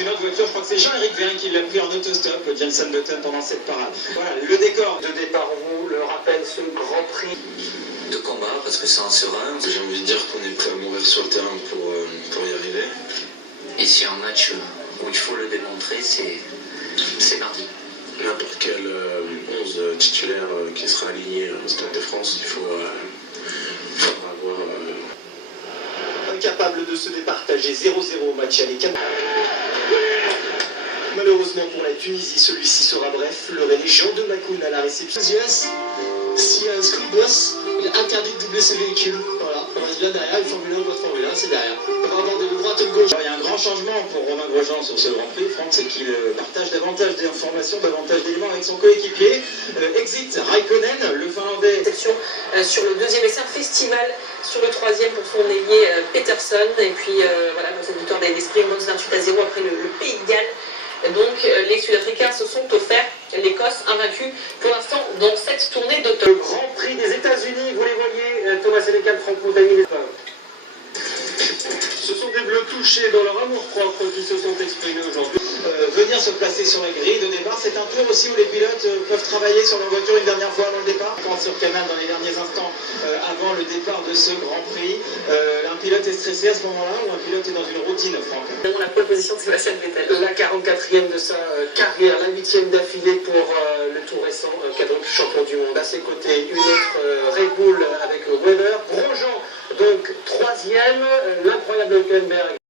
Une autre voiture, je crois que c'est Jean-Éric Vergne qui l'a pris en autostop, Jenson Button, pendant cette parade. Voilà, le décor de départ vous le rappelle ce Grand Prix de combat, parce que c'est un serein. J'ai envie de dire qu'on est prêt à mourir sur le terrain pour y arriver. Et s'il y a un match où il faut le démontrer, c'est mardi. N'importe quel 11 titulaire qui sera aligné au Stade de France, il faudra avoir... Incapable de se départager 0-0 au match aller. Malheureusement pour la Tunisie, celui-ci sera bref. Le Rennais Jean de Macoun à la réception. Si un school bus, il est interdit de doubler ses véhicules. Voilà, on reste bien derrière, une Formule 1 ou pas de Formule 1, c'est derrière. On va avoir de droite et de gauche. Alors, il y a un grand changement pour Romain Grosjean sur ce Grand Prix, Franck, c'est qu'il partage davantage d'informations, davantage d'éléments avec son coéquipier. Exit Raikkonen, le Finlandais. Sur le deuxième essai, un festival sur le troisième pour son ailier Peterson. Et puis voilà, cette victoire des Springboks 28-0 après le Pays de Galles. Donc les Sud-Africains se sont offerts l'Écosse invaincue pour l'instant dans cette tournée d'automne. Le Grand Prix des États-Unis, vous les voyez, Thomas Sénécal, Franck Montagny. Ce sont des bleus touchés dans leur amour-propre qui se sont exprimés aujourd'hui. Venir se placer sur la grille de départ, c'est un tour aussi où les pilotes peuvent travailler sur leur voiture une dernière fois avant le départ. Quand sur Canal dans les derniers instants avant le départ de ce Grand Prix, un pilote est stressé à ce moment-là ou un pilote est dans une routine, Franck? La pole position de Sébastien Vettel. La 44e de sa carrière, la 8e d'affilée pour le tout récent quadruple champion du monde. À ses côtés, une autre Red Bull avec Weber. Grosjean, donc 3e, l'incroyable Hülkenberg.